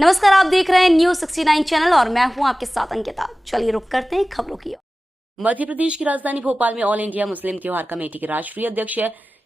नमस्कार, आप देख रहे हैं न्यूज 69 चैनल और मैं हूं आपके साथ अंकिता। चलिए रुक करते हैं खबरों की ओर। मध्य प्रदेश की राजधानी भोपाल में ऑल इंडिया मुस्लिम त्योहार कमेटी के राष्ट्रीय अध्यक्ष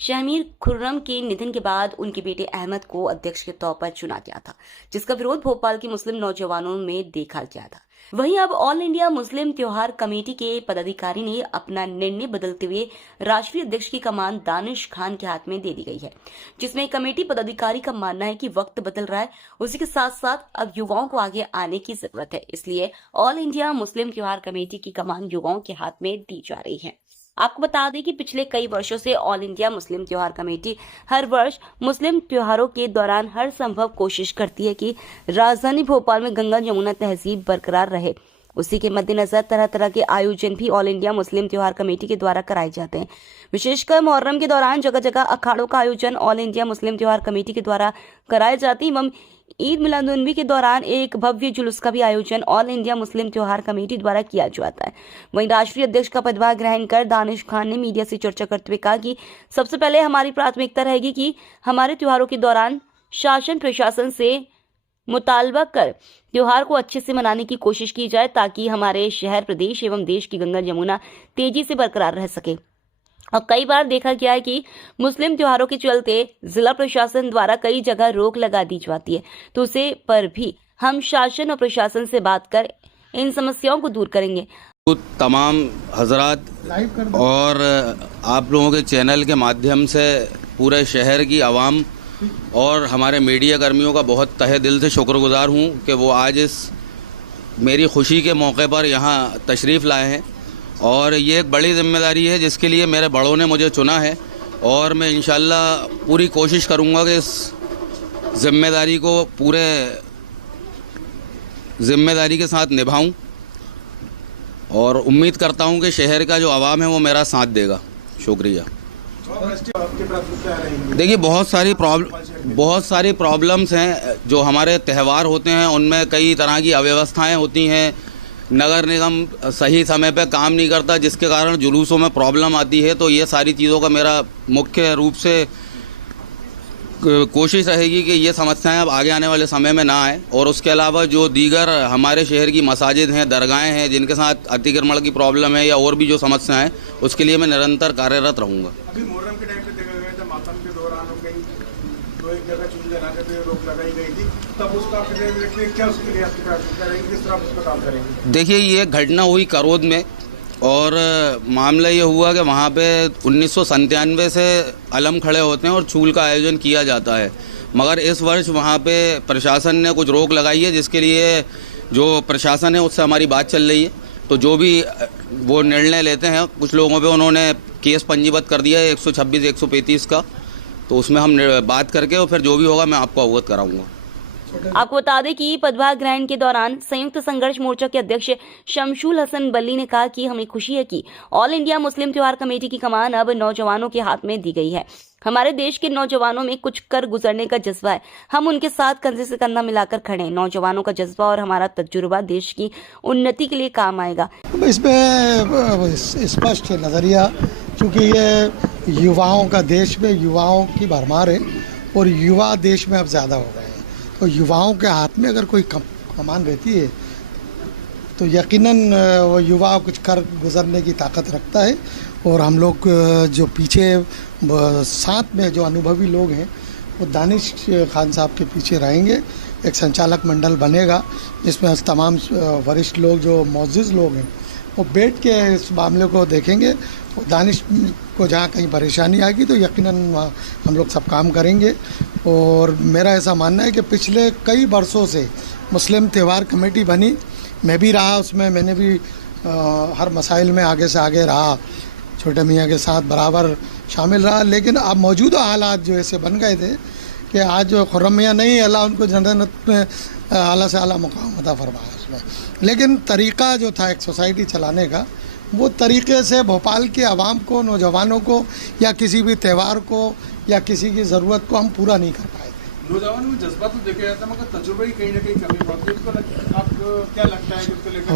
शहमीर खुर्रम के निधन के बाद उनके बेटे अहमद को अध्यक्ष के तौर पर चुना गया था, जिसका विरोध भोपाल के मुस्लिम नौजवानों में देखा गया था। वहीं अब ऑल इंडिया मुस्लिम त्योहार कमेटी के पदाधिकारी ने अपना निर्णय बदलते हुए राष्ट्रीय अध्यक्ष की कमान दानिश खान के हाथ में दे दी गई है, जिसमें कमेटी पदाधिकारी का मानना है कि वक्त बदल रहा है, उसी के साथ साथ अब युवाओं को आगे आने की जरूरत है। इसलिए ऑल इंडिया मुस्लिम त्योहार कमेटी की कमान युवाओं के हाथ में दी जा रही है। आपको बता दें कि पिछले कई वर्षों से ऑल इंडिया मुस्लिम त्योहार कमेटी हर वर्ष मुस्लिम त्योहारों के दौरान हर संभव कोशिश करती है कि राजधानी भोपाल में गंगा जमुना तहजीब बरकरार रहे। उसी के मद्देनजर तरह तरह के आयोजन भी ऑल इंडिया मुस्लिम त्योहार कमेटी के द्वारा कराए जाते हैं। विशेषकर मुहर्रम के दौरान जगह जगह अखाड़ों का आयोजन ऑल इंडिया मुस्लिम त्योहार कमेटी के द्वारा कराए जाते हैं। एवं ईद मिलादुन्नबी के दौरान एक भव्य जुलूस का भी आयोजन ऑल इंडिया मुस्लिम त्योहार कमेटी द्वारा किया जाता है। वहीं राष्ट्रीय अध्यक्ष का पदभार ग्रहण कर दानिश खान ने मीडिया से चर्चा करते हुए कहा कि सबसे पहले हमारी प्राथमिकता रहेगी कि हमारे त्योहारों के दौरान शासन प्रशासन से मुतालबा कर त्योहार को अच्छे से मनाने की कोशिश की जाए, ताकि हमारे शहर, प्रदेश एवं देश की गंगा जमुना तेजी से बरकरार रह सके। और कई बार देखा गया है कि मुस्लिम त्योहारों के चलते जिला प्रशासन द्वारा कई जगह रोक लगा दी जाती है, तो उसे पर भी हम शासन और प्रशासन से बात कर इन समस्याओं को दूर करेंगे। तमाम हजरात और आप लोगों के चैनल के माध्यम से पूरे शहर की आवाम और हमारे मीडिया कर्मियों का बहुत तहे दिल से शुक्रगुजार हूँ कि वो आज इस मेरी खुशी के मौके पर यहाँ तशरीफ़ लाए हैं। और ये एक बड़ी जिम्मेदारी है जिसके लिए मेरे बड़ों ने मुझे चुना है, और मैं इंशाल्लाह पूरी कोशिश करूँगा कि इस जिम्मेदारी को पूरे जिम्मेदारी के साथ निभाऊं, और उम्मीद करता हूं कि शहर का जो आवाम है वो मेरा साथ देगा। शुक्रिया। देखिए, बहुत सारी प्रॉब्लम्स हैं। जो हमारे त्यौहार होते हैं उनमें कई तरह की अव्यवस्थाएं होती हैं। नगर निगम सही समय पे काम नहीं करता, जिसके कारण जुलूसों में प्रॉब्लम आती है। तो ये सारी चीज़ों का मेरा मुख्य रूप से कोशिश रहेगी कि ये समस्याएं अब आगे आने वाले समय में ना आए। और उसके अलावा जो दीगर हमारे शहर की मसाजिद हैं, दरगाहें हैं, जिनके साथ अतिक्रमण की प्रॉब्लम है या और भी जो समस्याएं हैं, उसके लिए मैं निरंतर कार्यरत रहूँगा। अभी मुहर्रम के टाइम पे देखा गया था, मातम के दौरान कहीं तो एक जगह चूल जलाने पे रोक लगाई गई थी, तब उसका क्या उसके लिए आपकी प्राथमिकता रहेगी, किस तरह उस पर काम करेंगे? देखिए, ये घटना हुई करौद में, और मामला ये हुआ कि वहाँ पे 1997 से अलम खड़े होते हैं और चूल का आयोजन किया जाता है। मगर इस वर्ष वहाँ पे प्रशासन ने कुछ रोक लगाई है, जिसके लिए जो प्रशासन है उससे हमारी बात चल रही है। तो जो भी वो निर्णय लेते हैं, कुछ लोगों पे उन्होंने केस पंजीबद्ध कर दिया है 126, 135 का, तो उसमें हम बात करके और फिर जो भी होगा मैं आपको अवगत कराऊँगा। आपको बता दें कि पदभार ग्रहण के दौरान संयुक्त संघर्ष मोर्चा के अध्यक्ष शमशुल हसन बल्ली ने कहा कि हमें खुशी है कि ऑल इंडिया मुस्लिम त्योहार कमेटी की कमान अब नौजवानों के हाथ में दी गई है। हमारे देश के नौजवानों में कुछ कर गुजरने का जज्बा है, हम उनके साथ कंधे से कंधा मिलाकर खड़े हैं। नौजवानों का जज्बा और हमारा तजुर्बा देश की उन्नति के लिए काम आएगा। इसमें स्पष्ट नजरिया, क्योंकि ये युवाओं का देश में युवाओं की भरमार है और युवा देश में अब ज़्यादा हो गए हैं। तो युवाओं के हाथ में अगर कोई कमान रहती है तो यकीनन वो युवा कुछ कर गुजरने की ताकत रखता है। और हम लोग जो पीछे साथ में जो अनुभवी लोग हैं वो दानिश खान साहब के पीछे रहेंगे। एक संचालक मंडल बनेगा जिसमें तमाम वरिष्ठ लोग जो मौजूद लोग हैं वो बैठ के इस मामले को देखेंगे। दानिश को जहाँ कहीं परेशानी आएगी तो यकीनन हम लोग सब काम करेंगे। और मेरा ऐसा मानना है कि पिछले कई वर्षों से मुस्लिम त्यौहार कमेटी बनी, मैं भी रहा उसमें, मैंने भी हर मसाइल में आगे से आगे रहा, छोटे मियाँ के साथ बराबर शामिल रहा। लेकिन अब मौजूदा हालात जो ऐसे बन गए थे कि आज खुर्रम मियाँ नहीं, अल्लाह उनको जन्नत में आला से आला मुकाम अता फरमाया उसमें। लेकिन तरीक़ा जो था एक सोसाइटी चलाने का, वो तरीक़े से भोपाल के आवाम को, नौजवानों को या किसी भी त्यौहार को या किसी की ज़रूरत को हम पूरा नहीं कर पाए थे। नौजवान में जज्बा तो देखा जाता है, मगर तजुर्बे की कहीं ना कहीं कमी होती है। आपको क्या लगता है कि उसको लेकर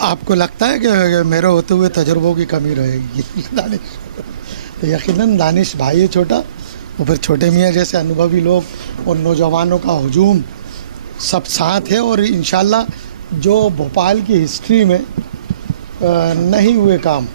आपको लगता है कि मेरे होते हुए तजुर्बों की कमी रहेगी? तो यकीनन दानिश भाई है छोटा, और फिर छोटे मियाँ जैसे अनुभवी लोग और नौजवानों का हुजूम सब साथ है। और इंशाल्लाह जो भोपाल की हिस्ट्री में नहीं हुए काम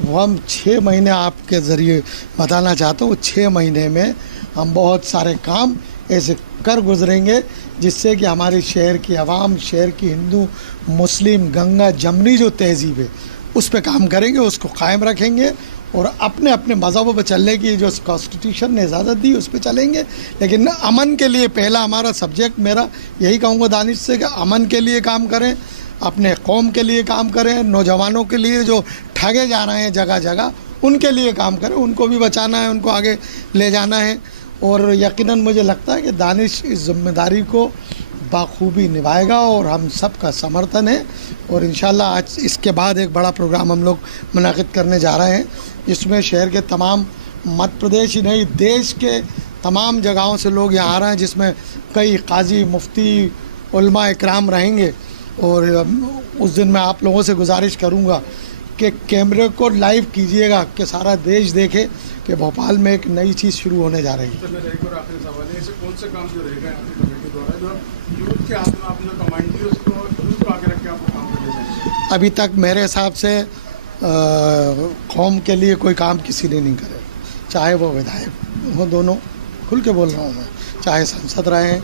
वो हम 6 महीने आपके ज़रिए बताना चाहता हूँ। 6 महीने में हम बहुत सारे काम ऐसे कर गुजरेंगे जिससे कि हमारे शहर की आवाम, शहर की हिंदू मुस्लिम गंगा जमनी जो तहजीब है उस पे काम करेंगे, उसको कायम रखेंगे और अपने अपने मज़हबों पे चलने की जो कॉन्स्टिट्यूशन ने इजाज़त दी उस पे चलेंगे। लेकिन अमन के लिए पहला हमारा सब्जेक्ट, मेरा यही कहूँगा दानिश से कि अमन के लिए काम करें, अपने कौम के लिए काम करें, नौजवानों के लिए जो ठगे जा रहे हैं जगह जगह उनके लिए काम करें, उनको भी बचाना है, उनको आगे ले जाना है। और यकीनन मुझे लगता है कि दानिश इस जिम्मेदारी को बाखूबी निभाएगा और हम सब का समर्थन है। और इंशाल्लाह आज इसके बाद एक बड़ा प्रोग्राम हम लोग मुनाकिद करने जा रहे हैं जिसमें शहर के तमाम, मध्य प्रदेश ही नहीं देश के तमाम जगहों से लोग यहाँ आ रहे हैं, जिसमें कई काजी, मुफ्ती, उलमा इकराम रहेंगे। और उस दिन मैं आप लोगों से गुजारिश करूँगा कि कैमरे को लाइव कीजिएगा कि सारा देश देखे कि भोपाल में एक नई चीज़ शुरू होने जा रही है। तो मेरा एक और आखिरी सवाल है, ऐसे कौन से काम जो रहेगा आपकी कमेटी द्वारा जो यूथ के हाथ में आपने जो कमांड दी उसको यूथ को आगे रख के आपको काम करने चाहिए? अभी तक मेरे हिसाब से कौम के लिए कोई काम किसी ने नहीं करे, चाहे वो विधायक हो, दोनों खुल के बोल रहा हूँ मैं, चाहे सांसद रहे,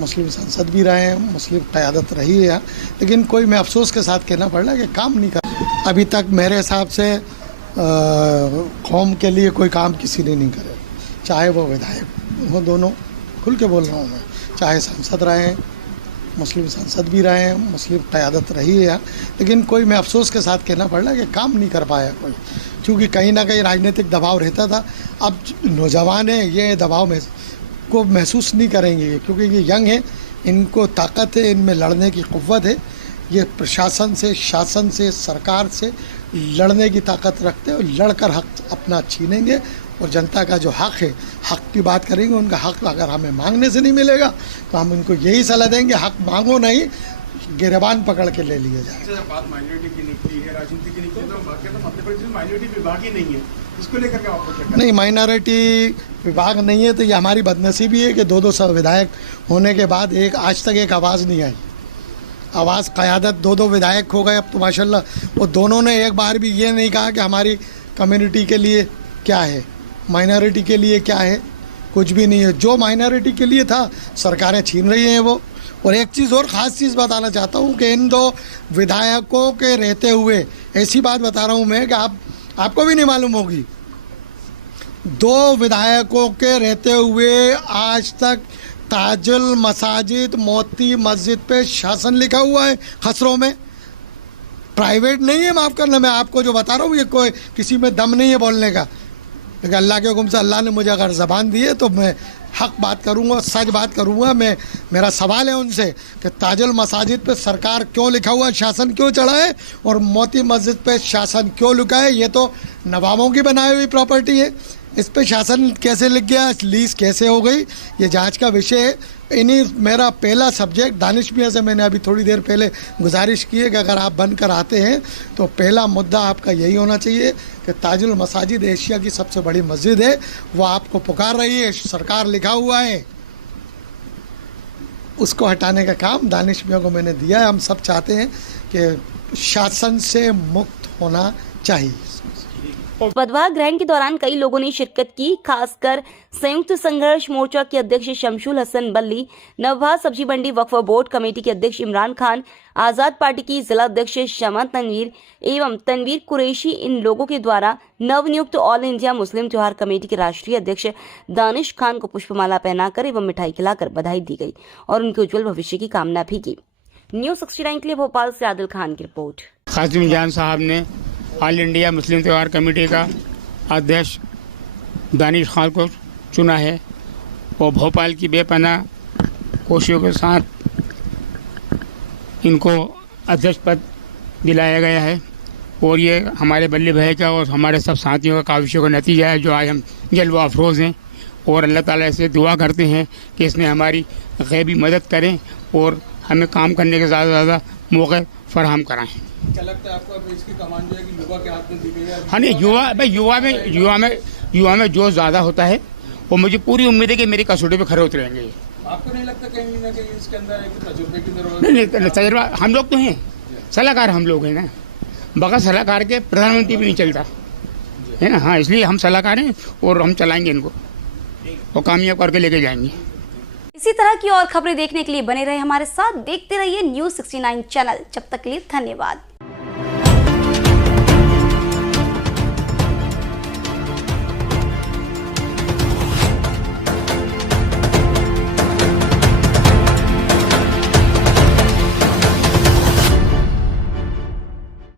मुस्लिम सांसद भी रहे, मुस्लिम क़यादत रही है, लेकिन कोई, मैं अफसोस के साथ कहना पड़ रहा है कि काम नहीं कर। अभी तक मेरे हिसाब से कौम के लिए कोई काम किसी ने नहीं करे, चाहे वो विधायक हो, दोनों खुल के बोल रहा हूँ मैं, चाहे सांसद रहे, मुस्लिम सांसद भी रहे, मुस्लिम क़यादत रही है, लेकिन कोई, मैं अफसोस के साथ कहना पड़ रहा है कि काम नहीं कर पाया कोई, क्योंकि कहीं ना कहीं राजनीतिक दबाव रहता था। अब नौजवान हैं, ये दबाव में को महसूस नहीं करेंगे क्योंकि ये यंग है, इनको ताकत है, इनमें लड़ने की क़ुव्वत है, ये प्रशासन से, शासन से, सरकार से लड़ने की ताकत रखते हैं और लड़कर हक अपना छीनेंगे और जनता का जो हक है, हक की बात करेंगे। उनका हक अगर हमें मांगने से नहीं मिलेगा तो हम उनको यही सलाह देंगे, हक मांगो नहीं, गिरबान पकड़ के ले लिए जाए। जब बात माइनॉरिटी की निकली है, राजनीति की निकली, तो मध्य प्रदेश में माइनॉरिटी विभाग ही नहीं है, इसको लेकर के आपको क्या? नहीं, माइनॉरिटी विभाग नहीं है तो ये हमारी बदनसीबी है कि 2-2 विधायक होने के बाद एक आज तक एक आवाज़ नहीं आई। आवाज़ क़यादत 2-2 विधायक हो गए अब तो माशाल्लाह, वो दोनों ने एक बार भी ये नहीं कहा कि हमारी कम्युनिटी के लिए क्या है, माइनॉरिटी के लिए क्या है, कुछ भी नहीं है। जो माइनॉरिटी के लिए था सरकारें छीन रही हैं वो। और एक चीज़ और ख़ास चीज़ बताना चाहता हूँ कि इन 2 विधायकों के रहते हुए ऐसी बात बता रहा हूँ मैं कि आपको भी नहीं मालूम होगी, 2 विधायकों के रहते हुए आज तक ताजुल मसाजिद मोती मस्जिद पे शासन लिखा हुआ है खसरों में, प्राइवेट नहीं है, माफ़ करना, मैं आपको जो बता रहा हूँ ये कोई किसी में दम नहीं है बोलने का, लेकिन अल्लाह के हुक्म से अल्लाह ने मुझे अगर ज़बान दी है तो मैं हक बात करूँगा, सच बात करूँगा। मेरा सवाल है उनसे कि ताजुल मसाजिद पे सरकार क्यों लिखा हुआ है, शासन क्यों चढ़ा है, और मोती मस्जिद पे शासन क्यों लिखा है? ये तो नवाबों की बनाई हुई प्रॉपर्टी है, इस पे शासन कैसे लिख गया, लीज कैसे हो गई, ये जांच का विषय है। इन्हीं मेरा पहला सब्जेक्ट दानिश मियां से मैंने अभी थोड़ी देर पहले गुजारिश की है कि अगर आप बनकर आते हैं तो पहला मुद्दा आपका यही होना चाहिए कि ताजुल मसाजिद एशिया की सबसे बड़ी मस्जिद है, वो आपको पुकार रही है, सरकार लिखा हुआ है, उसको हटाने का काम दानिश मियां को मैंने दिया है। हम सब चाहते हैं कि शासन से मुक्त होना चाहिए। पदभार ग्रहण के दौरान कई लोगों ने शिरकत की, खासकर संयुक्त संघर्ष मोर्चा के अध्यक्ष शमशुल हसन बल्ली, नवभारत सब्जी मंडी वक्फ बोर्ड कमेटी के अध्यक्ष इमरान खान, आजाद पार्टी की जिला अध्यक्ष शमा तनवीर एवं तनवीर कुरैशी। इन लोगों के द्वारा नवनियुक्त ऑल इंडिया मुस्लिम त्योहार कमेटी के राष्ट्रीय अध्यक्ष दानिश खान को पुष्पमाला पहनाकर एवं मिठाई खिलाकर बधाई दी गई और उनके उज्जवल भविष्य की कामना भी की। न्यूज़ 69 के लिए भोपाल से आदिल खान की रिपोर्ट। कासिम जान साहब ने ऑल इंडिया मुस्लिम त्योहार कमेटी का अध्यक्ष दानिश खान को चुना है और भोपाल की बेपनाह कोशिशों के साथ इनको अध्यक्ष पद दिलाया गया है और ये हमारे बल्ली भाई का और हमारे सब साथियों का काविशों का नतीजा है जो आज हम जल्वा अफरोज़ हैं और अल्लाह ताला से दुआ करते हैं कि इसने हमारी गैबी मदद करें और हमें काम करने के ज़्यादा से ज़्यादा मौके फराहम कराएं। क्या लगता है आपको इसकी कमान जो है कि युवा के हाथ में दी गई है? हाँ नहीं, युवा में जो ज़्यादा होता है और मुझे पूरी उम्मीद है कि मेरी कसौटी पे खरे उतरेंगे ये। आपको नहीं लगता कहीं ना कहीं इसके अंदर एक तजुर्बे की जरूरत नहीं तजर्बा हम लोग तो हैं, सलाहकार हम लोग हैं ना, बगैर सलाहकार के प्रधानमंत्री भी नहीं चलता है ना। हाँ, इसलिए हम सलाहकार हैं और हम चलाएंगे इनको और कामयाब करके लेके जाएंगे। इसी तरह की और खबरें देखने के लिए बने रहे हमारे साथ, देखते रहिए News 69 चैनल। जब तक के लिए धन्यवाद।